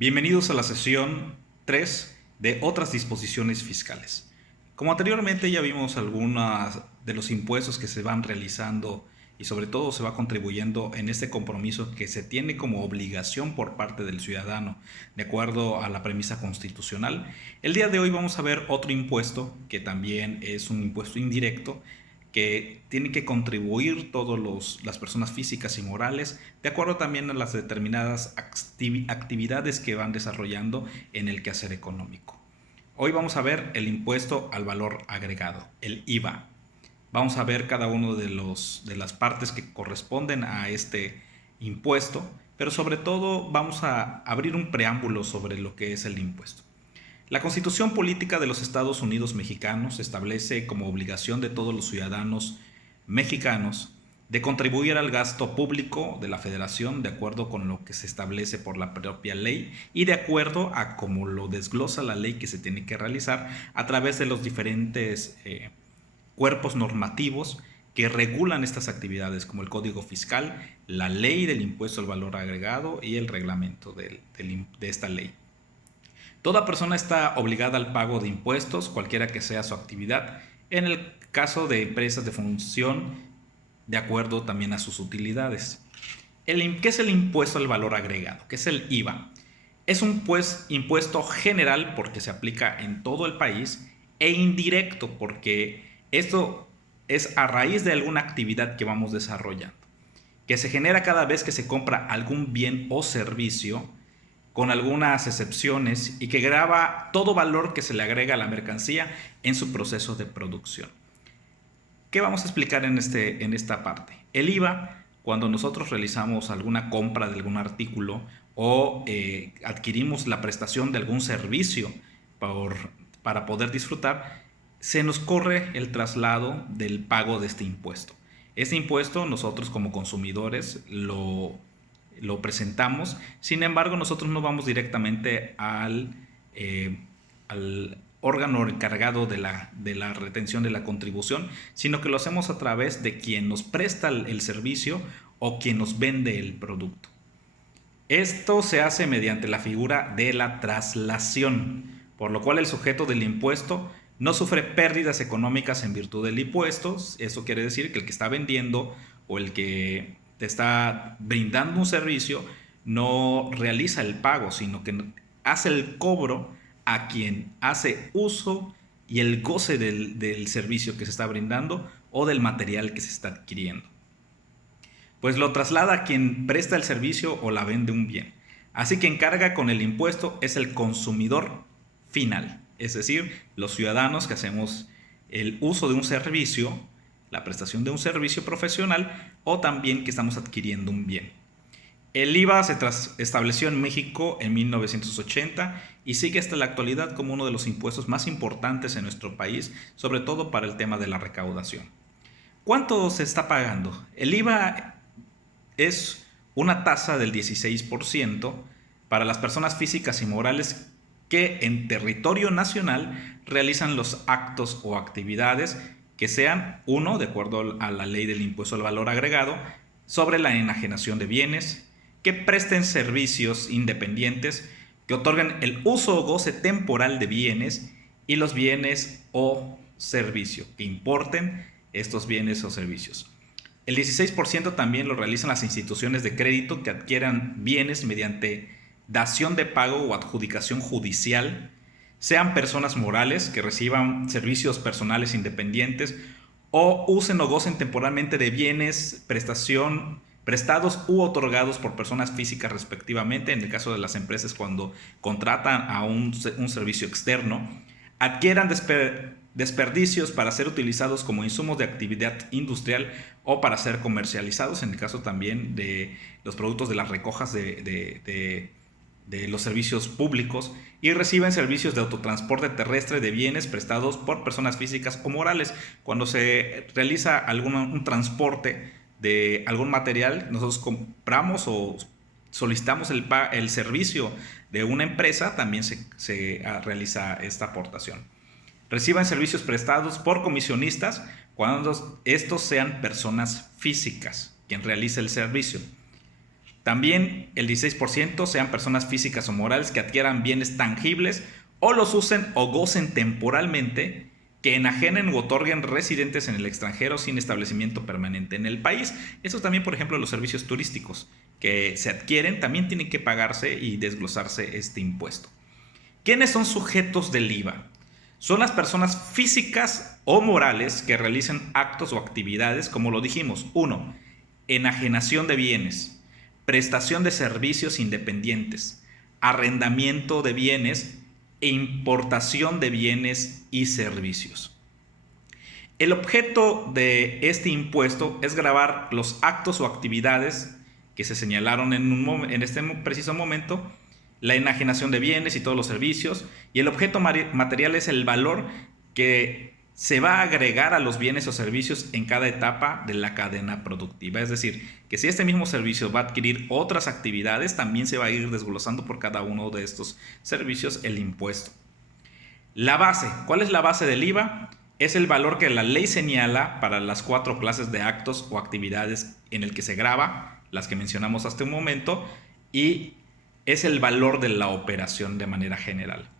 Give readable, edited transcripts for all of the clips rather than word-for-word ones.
Bienvenidos a la sesión 3 de otras disposiciones fiscales. Como anteriormente ya vimos algunos de los impuestos que se van realizando y sobre todo se va contribuyendo en este compromiso que se tiene como obligación por parte del ciudadano de acuerdo a la premisa constitucional, el día de hoy vamos a ver otro impuesto que también es un impuesto indirecto que tienen que contribuir todas las personas físicas y morales de acuerdo también a las determinadas actividades que van desarrollando en el quehacer económico. Hoy vamos a ver el impuesto al valor agregado, el IVA. Vamos a ver cada uno de las partes que corresponden a este impuesto, pero sobre todo vamos a abrir un preámbulo sobre lo que es el impuesto. La Constitución Política de los Estados Unidos Mexicanos establece como obligación de todos los ciudadanos mexicanos de contribuir al gasto público de la Federación de acuerdo con lo que se establece por la propia ley y de acuerdo a cómo lo desglosa la ley que se tiene que realizar a través de los diferentes cuerpos normativos que regulan estas actividades, como el Código Fiscal, la Ley del Impuesto al Valor Agregado y el reglamento de esta ley. Toda persona está obligada al pago de impuestos, cualquiera que sea su actividad, en el caso de empresas de función, de acuerdo también a sus utilidades. ¿Qué es el impuesto al valor agregado? ¿Qué es el IVA? Es un impuesto general porque se aplica en todo el país e indirecto porque esto es a raíz de alguna actividad que vamos desarrollando, que se genera cada vez que se compra algún bien o servicio, con algunas excepciones, y que grava todo valor que se le agrega a la mercancía en su proceso de producción. ¿Qué vamos a explicar en esta parte? El IVA, cuando nosotros realizamos alguna compra de algún artículo o adquirimos la prestación de algún servicio para poder disfrutar, se nos corre el traslado del pago de este impuesto. Este impuesto nosotros como consumidores lo presentamos, sin embargo nosotros no vamos directamente al órgano encargado de la retención de la contribución, sino que lo hacemos a través de quien nos presta el servicio o quien nos vende el producto. Esto se hace mediante la figura de la traslación, por lo cual el sujeto del impuesto no sufre pérdidas económicas en virtud del impuesto. Eso quiere decir que el que está vendiendo o el que te está brindando un servicio no realiza el pago, sino que hace el cobro a quien hace uso y el goce del servicio que se está brindando o del material que se está adquiriendo. Pues lo traslada a quien presta el servicio o la vende un bien. Así que encarga con el impuesto es el consumidor final, es decir, los ciudadanos que hacemos el uso de un servicio, la prestación de un servicio profesional o también que estamos adquiriendo un bien. El IVA se estableció en México en 1980 y sigue hasta la actualidad como uno de los impuestos más importantes en nuestro país, sobre todo para el tema de la recaudación. ¿Cuánto se está pagando? El IVA es una tasa del 16% para las personas físicas y morales que en territorio nacional realizan los actos o actividades que sean, uno, de acuerdo a la ley del impuesto al valor agregado, sobre la enajenación de bienes, que presten servicios independientes, que otorguen el uso o goce temporal de bienes y los bienes o servicio, que importen estos bienes o servicios. El 16% también lo realizan las instituciones de crédito que adquieran bienes mediante dación de pago o adjudicación judicial, sean personas morales que reciban servicios personales independientes o usen o gocen temporalmente de bienes, prestados u otorgados por personas físicas respectivamente, en el caso de las empresas cuando contratan a un servicio externo, adquieran desperdicios para ser utilizados como insumos de actividad industrial o para ser comercializados, en el caso también de los productos de las recojas de los servicios públicos, y reciben servicios de autotransporte terrestre de bienes prestados por personas físicas o morales. Cuando se realiza un transporte de algún material, nosotros compramos o solicitamos el servicio de una empresa, también se realiza esta aportación. Reciban servicios prestados por comisionistas cuando estos sean personas físicas quien realice el servicio. También el 16% sean personas físicas o morales que adquieran bienes tangibles o los usen o gocen temporalmente, que enajenen u otorguen residentes en el extranjero sin establecimiento permanente en el país. Eso también, por ejemplo, los servicios turísticos que se adquieren también tienen que pagarse y desglosarse este impuesto. ¿Quiénes son sujetos del IVA? Son las personas físicas o morales que realicen actos o actividades, como lo dijimos. 1. Enajenación de bienes, prestación de servicios independientes, arrendamiento de bienes e importación de bienes y servicios. El objeto de este impuesto es gravar los actos o actividades que se señalaron en este preciso momento, la enajenación de bienes y todos los servicios, y el objeto material es el valor que se va a agregar a los bienes o servicios en cada etapa de la cadena productiva. Es decir, que si este mismo servicio va a adquirir otras actividades, también se va a ir desglosando por cada uno de estos servicios el impuesto. La base. ¿Cuál es la base del IVA? Es el valor que la ley señala para las 4 clases de actos o actividades en el que se grava, las que mencionamos hasta un momento, y es el valor de la operación de manera general.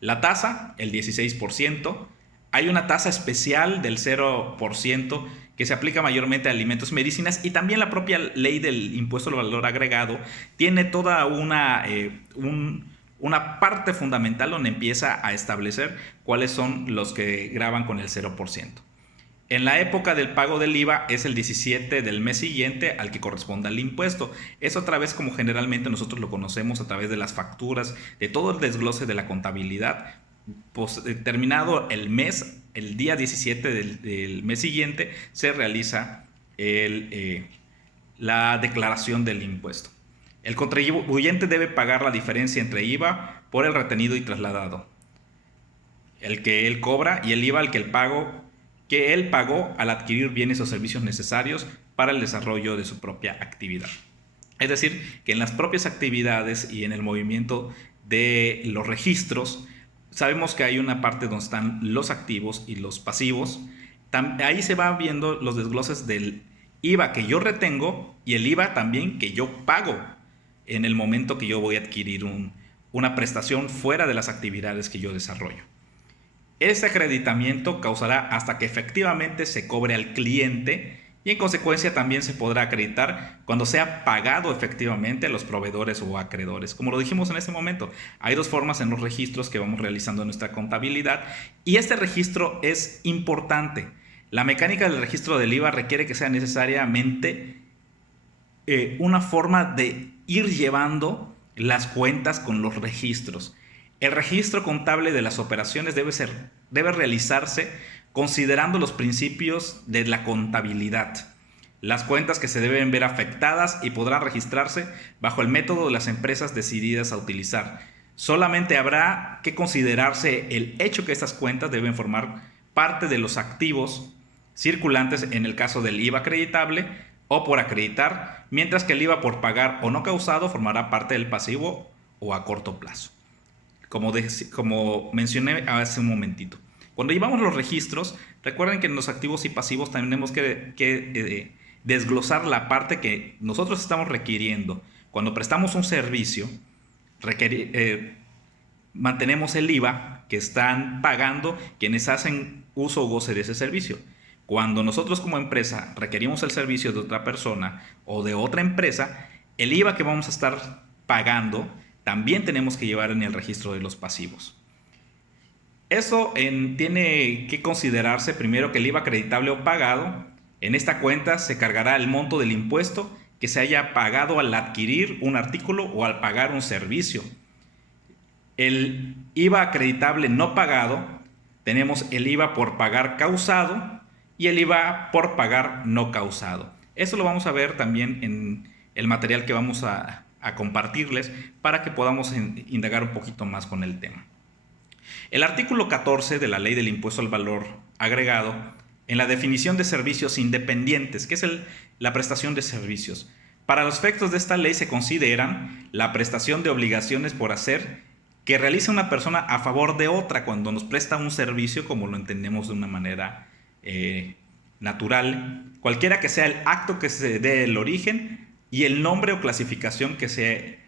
La tasa, el 16%. Hay una tasa especial del 0% que se aplica mayormente a alimentos y medicinas, y también la propia ley del impuesto al valor agregado tiene toda una parte fundamental donde empieza a establecer cuáles son los que graban con el 0%. En la época del pago del IVA es el 17 del mes siguiente al que corresponda el impuesto. Es otra vez como generalmente nosotros lo conocemos a través de las facturas, de todo el desglose de la contabilidad. Pues, terminado el mes, el día 17 del mes siguiente, se realiza la declaración del impuesto. El contribuyente debe pagar la diferencia entre IVA por el retenido y trasladado, el que él cobra, y el IVA al que él pagó al adquirir bienes o servicios necesarios para el desarrollo de su propia actividad. Es decir, que en las propias actividades y en el movimiento de los registros, sabemos que hay una parte donde están los activos y los pasivos. Ahí se va viendo los desgloses del IVA que yo retengo y el IVA también que yo pago en el momento que yo voy a adquirir una prestación fuera de las actividades que yo desarrollo. Ese acreditamiento causará hasta que efectivamente se cobre al cliente, y en consecuencia también se podrá acreditar cuando sea pagado efectivamente a los proveedores o acreedores. Como lo dijimos en este momento, hay 2 formas en los registros que vamos realizando en nuestra contabilidad, y este registro es importante. La mecánica del registro del IVA requiere que sea necesariamente una forma de ir llevando las cuentas con los registros. El registro contable de las operaciones debe realizarse considerando los principios de la contabilidad, las cuentas que se deben ver afectadas y podrán registrarse bajo el método de las empresas decididas a utilizar. Solamente habrá que considerarse el hecho que estas cuentas deben formar parte de los activos circulantes en el caso del IVA acreditable o por acreditar, mientras que el IVA por pagar o no causado formará parte del pasivo o a corto plazo. Como mencioné hace un momentito. Cuando llevamos los registros, recuerden que en los activos y pasivos también tenemos que desglosar la parte que nosotros estamos requiriendo. Cuando prestamos un servicio, mantenemos el IVA que están pagando quienes hacen uso o goce de ese servicio. Cuando nosotros como empresa requerimos el servicio de otra persona o de otra empresa, el IVA que vamos a estar pagando también tenemos que llevar en el registro de los pasivos. Eso tiene que considerarse primero que el IVA acreditable o pagado. En esta cuenta se cargará el monto del impuesto que se haya pagado al adquirir un artículo o al pagar un servicio. El IVA acreditable no pagado, tenemos el IVA por pagar causado y el IVA por pagar no causado. Eso lo vamos a ver también en el material que vamos a compartirles para que podamos indagar un poquito más con el tema. El artículo 14 de la Ley del Impuesto al Valor Agregado, en la definición de servicios independientes, que es la prestación de servicios. Para los efectos de esta ley se consideran la prestación de obligaciones por hacer que realiza una persona a favor de otra cuando nos presta un servicio, como lo entendemos de una manera natural. Cualquiera que sea el acto que se dé el origen y el nombre o clasificación que se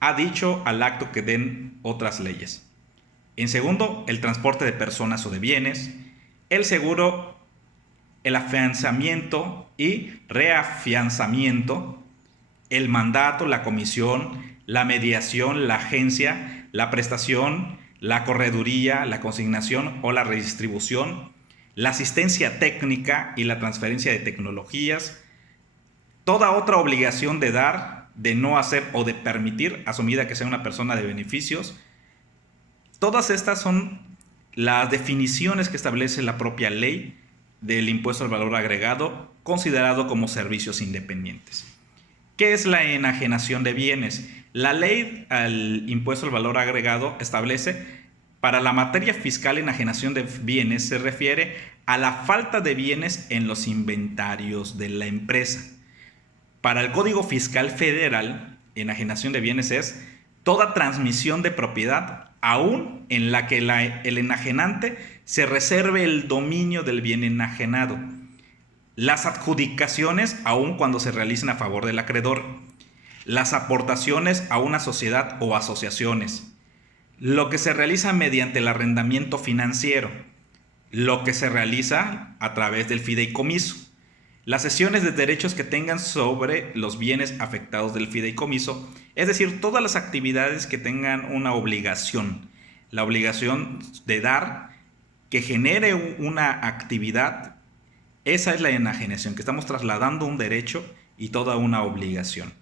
ha dicho al acto que den otras leyes. En segundo, el transporte de personas o de bienes, el seguro, el afianzamiento y reafianzamiento, el mandato, la comisión, la mediación, la agencia, la prestación, la correduría, la consignación o la redistribución, la asistencia técnica y la transferencia de tecnologías, toda otra obligación de dar, de no hacer o de permitir, asumida que sea una persona de beneficios. Todas estas son las definiciones que establece la propia ley del impuesto al valor agregado, considerado como servicios independientes. ¿Qué es la enajenación de bienes? La ley al impuesto al valor agregado establece: para la materia fiscal, enajenación de bienes se refiere a la falta de bienes en los inventarios de la empresa. Para el Código Fiscal Federal, enajenación de bienes es toda transmisión de propiedad, aún en la que el enajenante se reserve el dominio del bien enajenado. Las adjudicaciones, aun cuando se realicen a favor del acreedor. Las aportaciones a una sociedad o asociaciones. Lo que se realiza mediante el arrendamiento financiero. Lo que se realiza a través del fideicomiso. Las cesiones de derechos que tengan sobre los bienes afectados del fideicomiso, es decir, todas las actividades que tengan una obligación. La obligación de dar, que genere una actividad. Esa es la enajenación, que estamos trasladando un derecho y toda una obligación.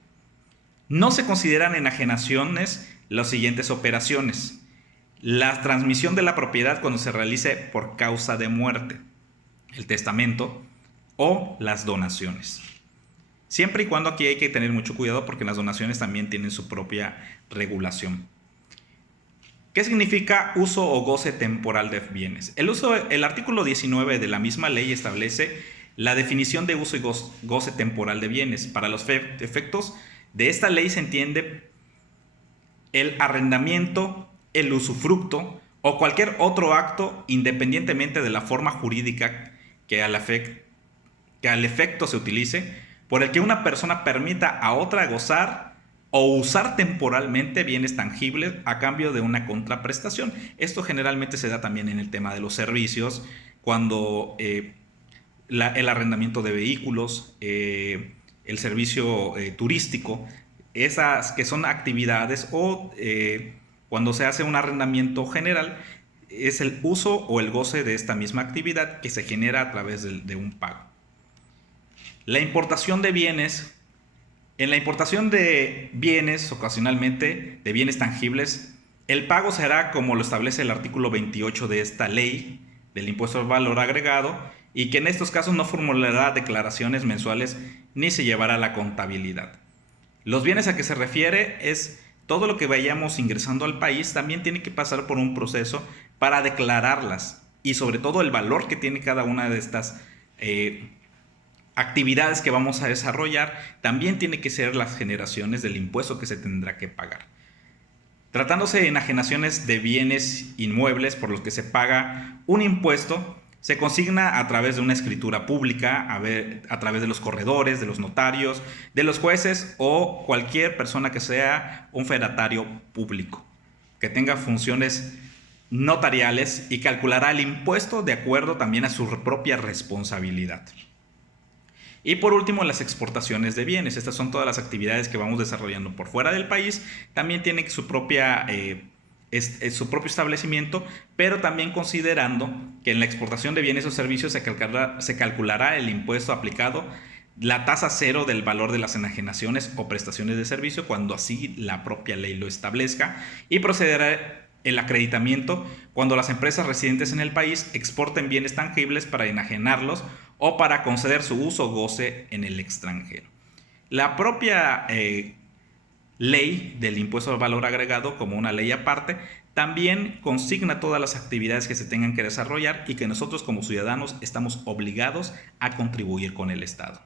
No se consideran enajenaciones las siguientes operaciones: la transmisión de la propiedad cuando se realice por causa de muerte, el testamento o las donaciones. Siempre y cuando aquí hay que tener mucho cuidado, porque las donaciones también tienen su propia regulación. ¿Qué significa uso o goce temporal de bienes? El artículo 19 de la misma ley establece la definición de uso y goce temporal de bienes. Para los efectos de esta ley se entiende el arrendamiento, el usufructo o cualquier otro acto, independientemente de la forma jurídica que al efecto se utilice, por el que una persona permita a otra gozar o usar temporalmente bienes tangibles a cambio de una contraprestación. Esto generalmente se da también en el tema de los servicios, cuando el arrendamiento de vehículos, el servicio turístico, esas que son actividades, o cuando se hace un arrendamiento general, es el uso o el goce de esta misma actividad que se genera a través de un pago. La importación de bienes. En la importación de bienes, ocasionalmente de bienes tangibles, el pago será como lo establece el artículo 28 de esta ley del impuesto al valor agregado, y que en estos casos no formulará declaraciones mensuales ni se llevará a la contabilidad. Los bienes a que se refiere es todo lo que vayamos ingresando al país, también tiene que pasar por un proceso para declararlas, y sobre todo el valor que tiene cada una de estas actividades que vamos a desarrollar, también tiene que ser las generaciones del impuesto que se tendrá que pagar. Tratándose de enajenaciones de bienes inmuebles por los que se paga un impuesto, se consigna a través de una escritura pública, a través de los corredores, de los notarios, de los jueces o cualquier persona que sea un fedatario público, que tenga funciones notariales, y calculará el impuesto de acuerdo también a su propia responsabilidad. Y por último, las exportaciones de bienes. Estas son todas las actividades que vamos desarrollando por fuera del país. También tienen su propio establecimiento, pero también considerando que en la exportación de bienes o servicios se calculará el impuesto aplicado, la tasa cero del valor de las enajenaciones o prestaciones de servicio, cuando así la propia ley lo establezca, y procederá el acreditamiento cuando las empresas residentes en el país exporten bienes tangibles para enajenarlos o para conceder su uso o goce en el extranjero. La propia ley del impuesto al valor agregado, como una ley aparte, también consigna todas las actividades que se tengan que desarrollar y que nosotros como ciudadanos estamos obligados a contribuir con el Estado.